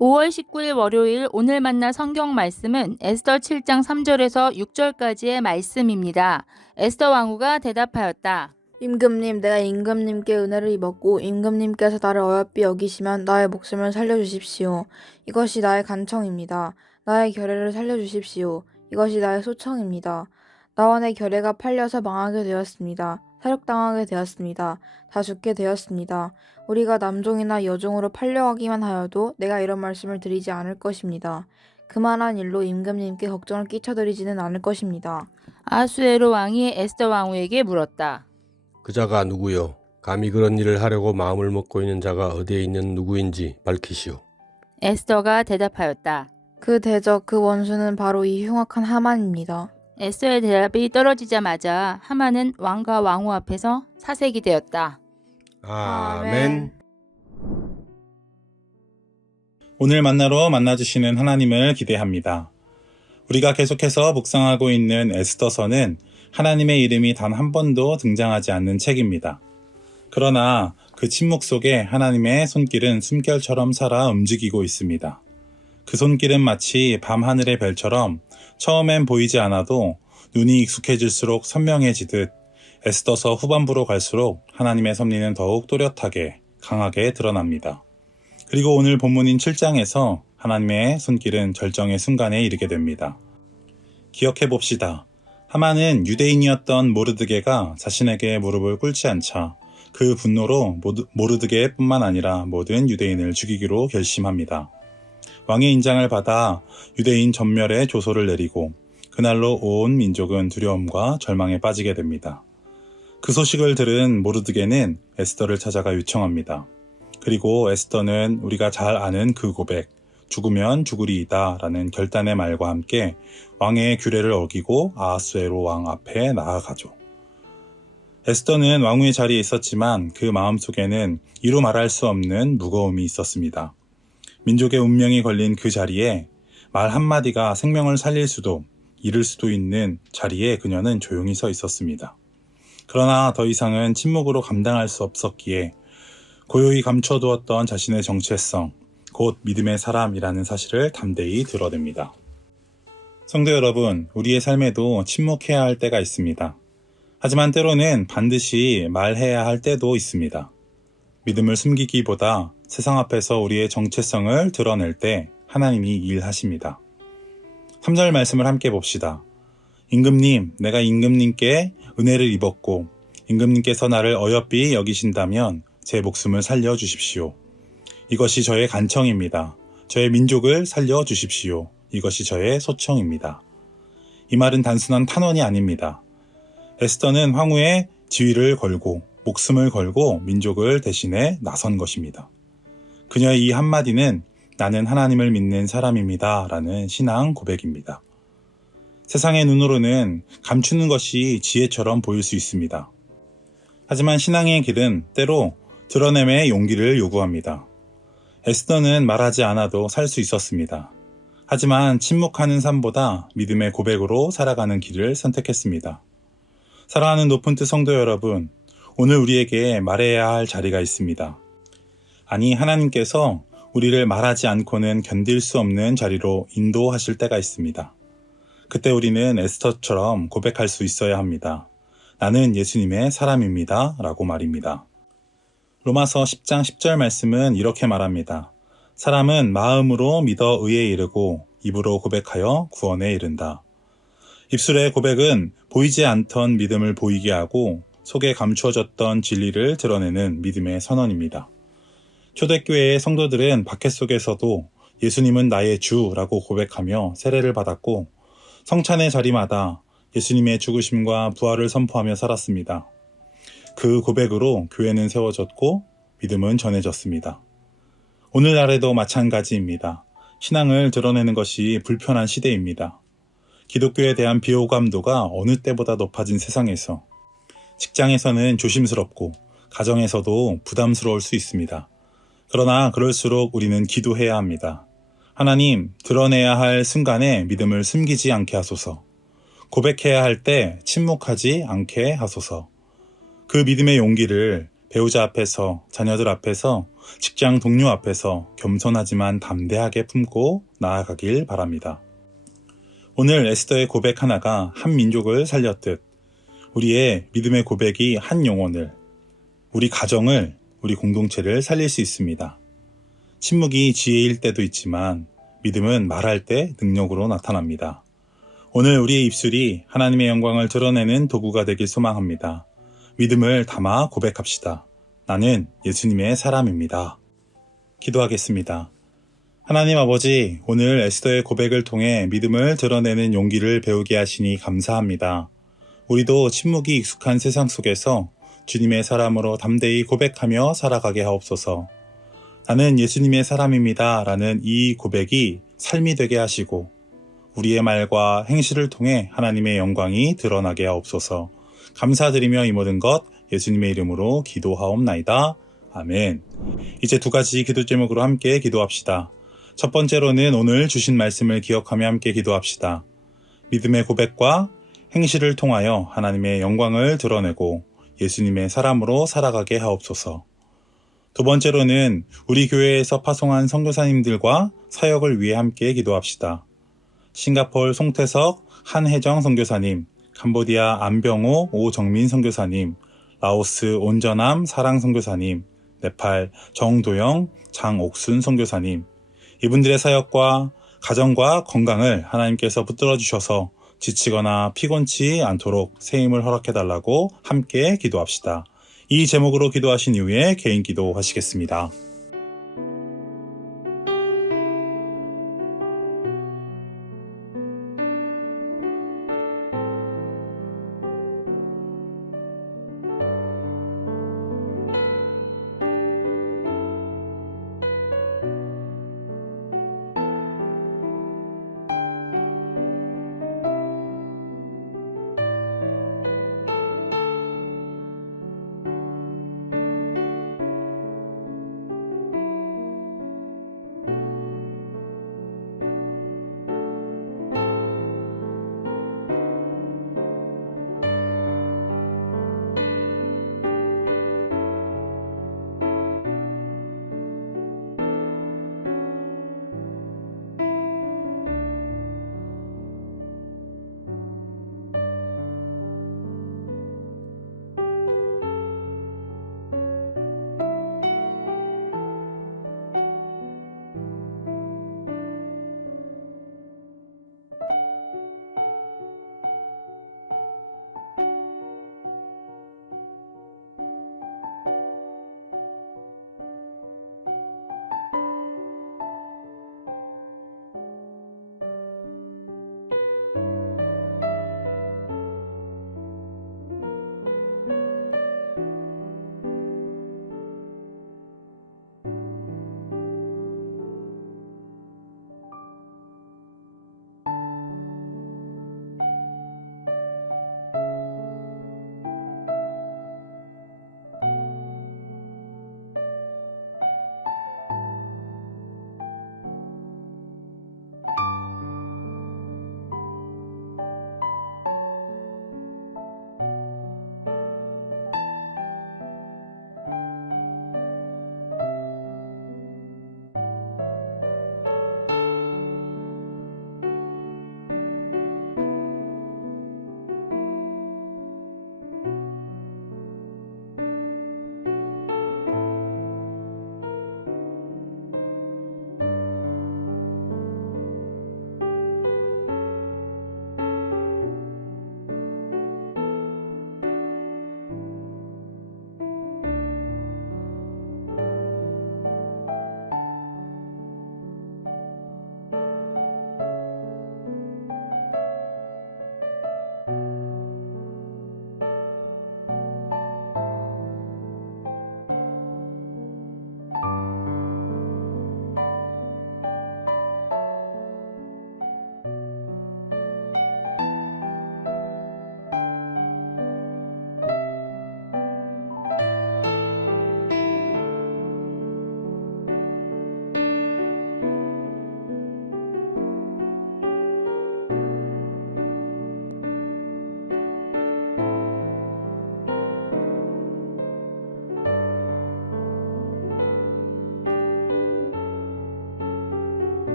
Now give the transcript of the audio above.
5월 19일 월요일 오늘 만날 성경 말씀은 에스더 7장 3절에서 6절까지의 말씀입니다. 에스더 왕후가 대답하였다. 임금님, 내가 임금님께 은혜를 입었고 임금님께서 나를 어여삐 여기시면 나의 목숨을 살려주십시오. 이것이 나의 간청입니다. 나의 결례를 살려주십시오. 이것이 나의 소청입니다. 나와 내 결례가 팔려서 망하게 되었습니다. 사륙당하게 되었습니다. 다 죽게 되었습니다. 우리가 남종이나 여종으로 팔려가기만 하여도 내가 이런 말씀을 드리지 않을 것입니다. 그만한 일로 임금님께 걱정을 끼쳐드리지는 않을 것입니다. 아수에로 왕이 에스더 왕후에게 물었다. 그 자가 누구요? 감히 그런 일을 하려고 마음을 먹고 있는 자가 어디에 있는 누구인지 밝히시오. 에스더가 대답하였다. 그 대적, 그 원수는 바로 이 흉악한 하만입니다. 에스더의 대답이 떨어지자마자 하만은 왕과 왕후 앞에서 사색이 되었다. 아멘. 오늘 만나주시는 하나님을 기대합니다. 우리가 계속해서 묵상하고 있는 에스더서는 하나님의 이름이 단 한 번도 등장하지 않는 책입니다. 그러나 그 침묵 속에 하나님의 손길은 숨결처럼 살아 움직이고 있습니다. 그 손길은 마치 밤하늘의 별처럼 처음엔 보이지 않아도 눈이 익숙해질수록 선명해지듯 에스더서 후반부로 갈수록 하나님의 섭리는 더욱 또렷하게 강하게 드러납니다. 그리고 오늘 본문인 7장에서 하나님의 손길은 절정의 순간에 이르게 됩니다. 기억해 봅시다. 하만은 유대인이었던 모르드게가 자신에게 무릎을 꿇지 않자 그 분노로 모르드게뿐만 아니라 모든 유대인을 죽이기로 결심합니다. 왕의 인장을 받아 유대인 전멸의 조소를 내리고 그날로 온 민족은 두려움과 절망에 빠지게 됩니다. 그 소식을 들은 모르드게는 에스더를 찾아가 요청합니다. 그리고 에스더는 우리가 잘 아는 그 고백, 죽으면 죽으리이다 라는 결단의 말과 함께 왕의 규례를 어기고 아하수에로 왕 앞에 나아가죠. 에스더는 왕후의 자리에 있었지만 그 마음속에는 이루 말할 수 없는 무거움이 있었습니다. 민족의 운명이 걸린 그 자리에 말 한마디가 생명을 살릴 수도 잃을 수도 있는 자리에 그녀는 조용히 서 있었습니다. 그러나 더 이상은 침묵으로 감당할 수 없었기에 고요히 감춰두었던 자신의 정체성, 곧 믿음의 사람이라는 사실을 담대히 드러냅니다. 성도 여러분, 우리의 삶에도 침묵해야 할 때가 있습니다. 하지만 때로는 반드시 말해야 할 때도 있습니다. 믿음을 숨기기보다 세상 앞에서 우리의 정체성을 드러낼 때 하나님이 일하십니다. 3절 말씀을 함께 봅시다. 임금님, 내가 임금님께 은혜를 입었고 임금님께서 나를 어여삐 여기신다면 제 목숨을 살려주십시오. 이것이 저의 간청입니다. 저의 민족을 살려주십시오. 이것이 저의 소청입니다. 이 말은 단순한 탄원이 아닙니다. 에스더는 황후의 지위를 걸고 목숨을 걸고 민족을 대신해 나선 것입니다. 그녀의 이 한마디는 나는 하나님을 믿는 사람입니다 라는 신앙 고백입니다. 세상의 눈으로는 감추는 것이 지혜처럼 보일 수 있습니다. 하지만 신앙의 길은 때로 드러냄의 용기를 요구합니다. 에스더는 말하지 않아도 살 수 있었습니다. 하지만 침묵하는 삶보다 믿음의 고백으로 살아가는 길을 선택했습니다. 사랑하는 높은 뜻 성도 여러분, 오늘 우리에게 말해야 할 자리가 있습니다. 아니, 하나님께서 우리를 말하지 않고는 견딜 수 없는 자리로 인도하실 때가 있습니다. 그때 우리는 에스더처럼 고백할 수 있어야 합니다. 나는 예수님의 사람입니다 라고 말입니다. 로마서 10장 10절 말씀은 이렇게 말합니다. 사람은 마음으로 믿어 의에 이르고 입으로 고백하여 구원에 이른다. 입술의 고백은 보이지 않던 믿음을 보이게 하고 속에 감추어졌던 진리를 드러내는 믿음의 선언입니다. 초대교회의 성도들은 박해 속에서도 예수님은 나의 주라고 고백하며 세례를 받았고 성찬의 자리마다 예수님의 죽으심과 부활을 선포하며 살았습니다. 그 고백으로 교회는 세워졌고 믿음은 전해졌습니다. 오늘날에도 마찬가지입니다. 신앙을 드러내는 것이 불편한 시대입니다. 기독교에 대한 비호감도가 어느 때보다 높아진 세상에서 직장에서는 조심스럽고 가정에서도 부담스러울 수 있습니다. 그러나 그럴수록 우리는 기도해야 합니다. 하나님, 드러내야 할 순간에 믿음을 숨기지 않게 하소서. 고백해야 할 때 침묵하지 않게 하소서. 그 믿음의 용기를 배우자 앞에서, 자녀들 앞에서 직장 동료 앞에서 겸손하지만 담대하게 품고 나아가길 바랍니다. 오늘 에스더의 고백 하나가 한 민족을 살렸듯 우리의 믿음의 고백이 한 영혼을, 우리 가정을, 우리 공동체를 살릴 수 있습니다. 침묵이 지혜일 때도 있지만 믿음은 말할 때 능력으로 나타납니다. 오늘 우리의 입술이 하나님의 영광을 드러내는 도구가 되길 소망합니다. 믿음을 담아 고백합시다. 나는 예수님의 사람입니다. 기도하겠습니다. 하나님 아버지, 오늘 에스더의 고백을 통해 믿음을 드러내는 용기를 배우게 하시니 감사합니다. 우리도 침묵이 익숙한 세상 속에서 주님의 사람으로 담대히 고백하며 살아가게 하옵소서. 나는 예수님의 사람입니다 라는 이 고백이 삶이 되게 하시고 우리의 말과 행실을 통해 하나님의 영광이 드러나게 하옵소서. 감사드리며 이 모든 것 예수님의 이름으로 기도하옵나이다. 아멘. 이제 두 가지 기도 제목으로 함께 기도합시다. 첫 번째로는 오늘 주신 말씀을 기억하며 함께 기도합시다. 믿음의 고백과 행실을 통하여 하나님의 영광을 드러내고 예수님의 사람으로 살아가게 하옵소서. 두 번째로는 우리 교회에서 파송한 선교사님들과 사역을 위해 함께 기도합시다. 싱가포르 송태석 한혜정 선교사님, 캄보디아 안병호 오정민 선교사님, 라오스 온전함 사랑 선교사님, 네팔 정도영 장옥순 선교사님, 이분들의 사역과 가정과 건강을 하나님께서 붙들어 주셔서 지치거나 피곤치 않도록 새 힘을 허락해달라고 함께 기도합시다. 이 제목으로 기도하신 이후에 개인 기도하시겠습니다.